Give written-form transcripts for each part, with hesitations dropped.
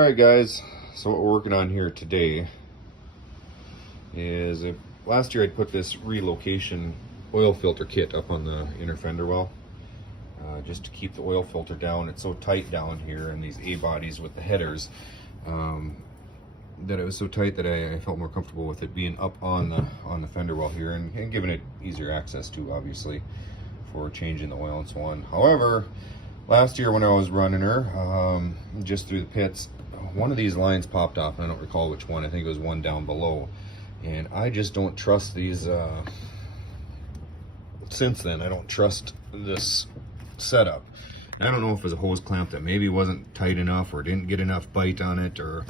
Alright guys, so what we're working on here today is last year I put this relocation oil filter kit up on the inner fender well just to keep the oil filter down. It's so tight down here in these A-bodies with the headers that it was so tight that I felt more comfortable with it being up on the fender well here and giving it easier access to, obviously, for changing the oil and so on. However, last year when I was running her just through the pits, one of these lines popped off, and I don't recall which one. I think it was one down below, and I just don't trust these. Since then, I don't trust this setup. And I don't know if it was a hose clamp that maybe wasn't tight enough or didn't get enough bite on it, or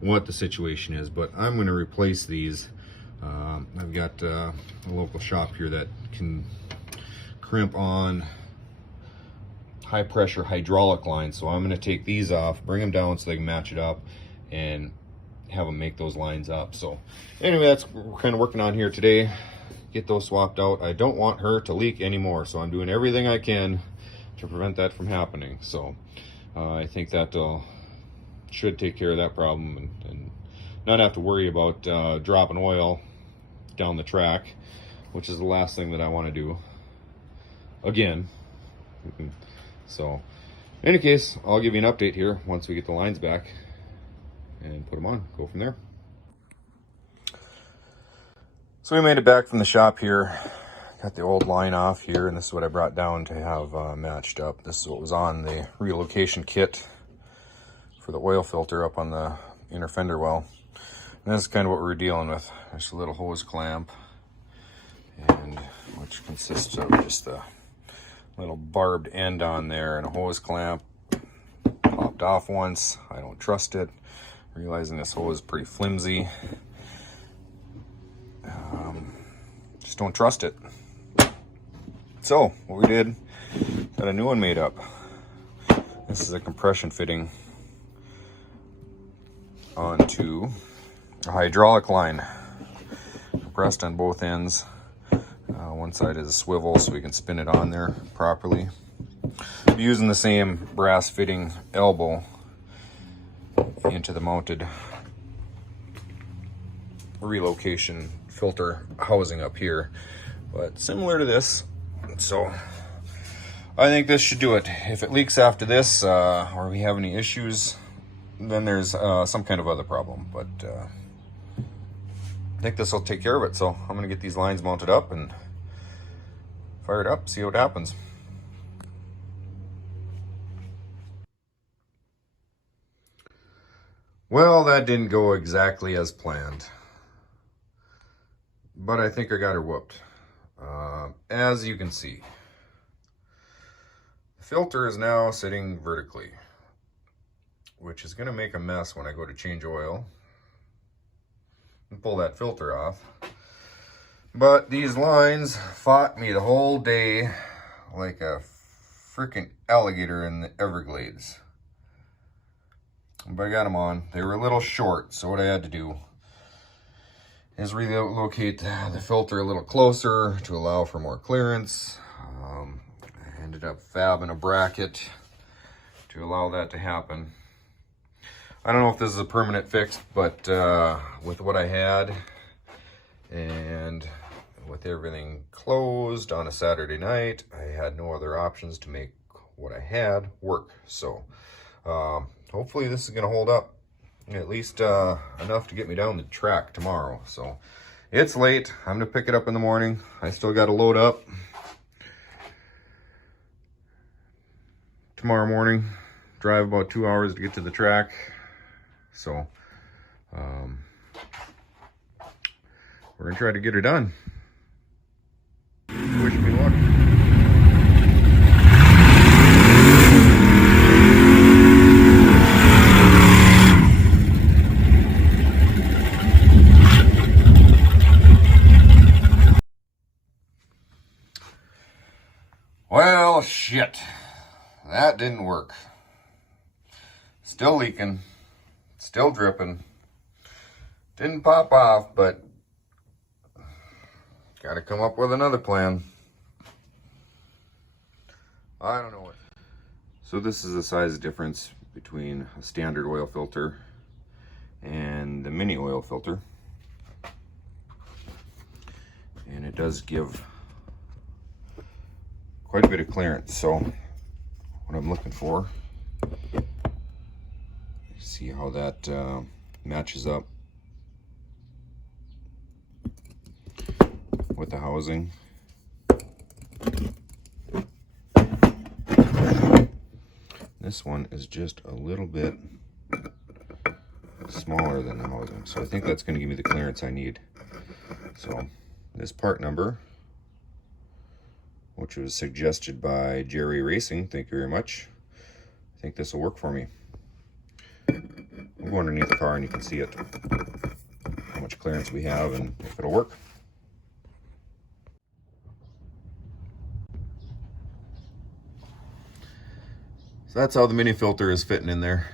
what the situation is, but I'm going to replace these. I've got a local shop here that can crimp on high pressure hydraulic lines, so I'm going to take these off, bring them down so they can match it up, and have them make those lines up. So anyway, that's what we're kind of working on here today. Get those swapped out. I don't want her to leak anymore, so I'm doing everything I can to prevent that from happening. So I think that should take care of that problem and not have to worry about dropping oil down the track, which is the last thing that I want to do again. So in any case, I'll give you an update here once we get the lines back and put them on, go from there. So we made it back from the shop here, got the old line off here, and this is what I brought down to have matched up. This is what was on the relocation kit for the oil filter up on the inner fender well. And this is kind of what we're dealing with. There's a little hose clamp, and which consists of just the little barbed end on there and a hose clamp. Popped off once. I don't trust it. Realizing this hose is pretty flimsy. Just don't trust it. So what we did, got a new one made up. This is a compression fitting onto a hydraulic line, compressed on both ends. One side is a swivel so we can spin it on there properly. I'm using the same brass fitting elbow into the mounted relocation filter housing up here, but similar to this. So I think this should do it. If it leaks after this or we have any issues, then there's some kind of other problem, but I think this will take care of it. So I'm gonna get these lines mounted up and fire it up, see what happens. Well, that didn't go exactly as planned, but I think I got her whooped. As you can see, the filter is now sitting vertically, which is going to make a mess when I go to change oil and pull that filter off. But these lines fought me the whole day like a freaking alligator in the Everglades. But I got them on. They were a little short, so what I had to do is relocate the filter a little closer to allow for more clearance. I ended up fabbing a bracket to allow that to happen. I don't know if this is a permanent fix, but with what I had and with everything closed on a Saturday night, I had no other options to make what I had work. So hopefully this is going to hold up at least enough to get me down the track tomorrow. So it's late. I'm going to pick it up in the morning. I still got to load up tomorrow morning, drive about 2 hours to get to the track. So we're gonna try to get her done. Wish me luck. Well, shit, that didn't work. Still leaking, still dripping. Didn't pop off, but gotta come up with another plan. I don't know what. So this is the size difference between a standard oil filter and the mini oil filter. And it does give quite a bit of clearance. So what I'm looking for, see how that matches up with the housing. This one is just a little bit smaller than the housing, so I think that's going to give me the clearance I need. So this part number, which was suggested by Jerry Racing, thank you very much. I think this will work for me. I'll go underneath the car and you can see it, how much clearance we have and if it'll work. So that's how the mini filter is fitting in there.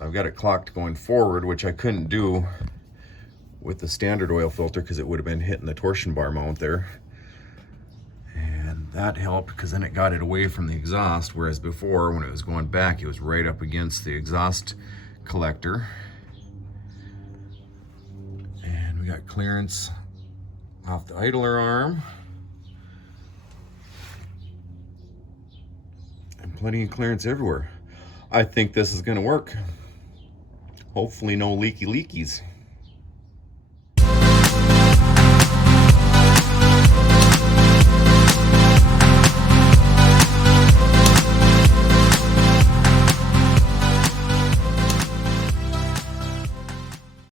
I've got it clocked going forward, which I couldn't do with the standard oil filter because it would have been hitting the torsion bar mount there. And that helped because then it got it away from the exhaust, whereas before when it was going back it was right up against the exhaust collector. And we got clearance off the idler arm. And plenty of clearance everywhere. I think this is going to work. Hopefully no leakies.